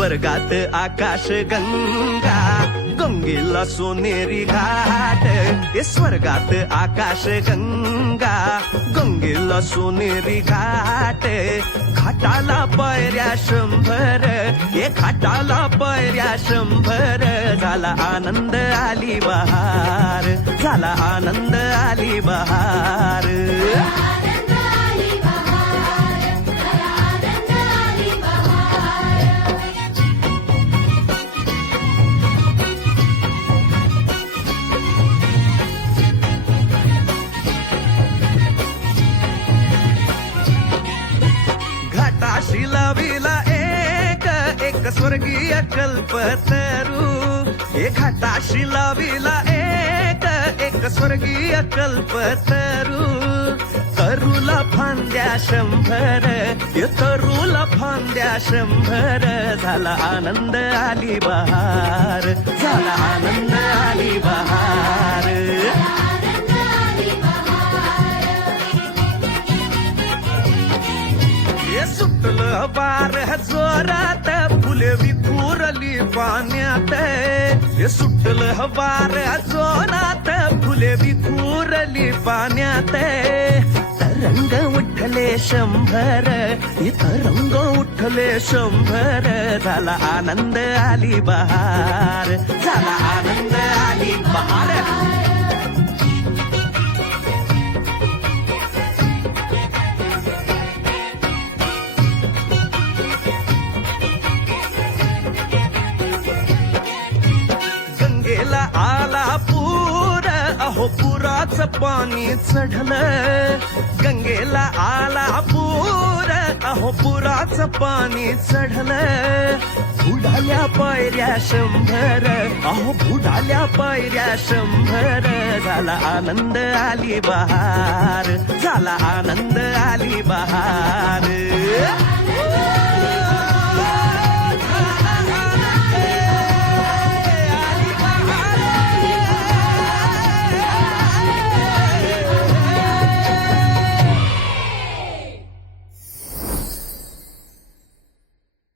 स्वर्गात आकाश गंगा, गंगेला सोनेरी घाट. स्वर्गात आकाश गंगा, गंगेला सोनेरी घाट. घाटाला पायऱ्या 100, घाटाला पायऱ्या 100. झाला आनंद आली बहार, झाला आनंद आली बहार. घाटाशी लाविला एक स्वर्गीय कल्पतरू. घाटाशी लाविला एक स्वर्गीय कल्पतरू. तरूला फांद्या 100, तरूला फांद्या 100. झाला आनंद आली बहार, झाला आनंद आली बहार. सुटलं वार जोरात, फुले विखुरली पाण्यात. सुटलं वार जोरात, फुले विखुरली पाण्यात. तरंग उठले 100, तरंग उठले 100. झाला आनंद आली बहार, झाला आनंद आली बहार. आला पूर, अहो पुराचं पाणी चढलं. गंगेला आला पूर, अहो पुराचं पाणी चढलं. बुडाल्या पायऱ्या 100, अहो बुडाल्या पायऱ्या 100. झाला आनंद आली बहार, झाला आनंद आली बहार.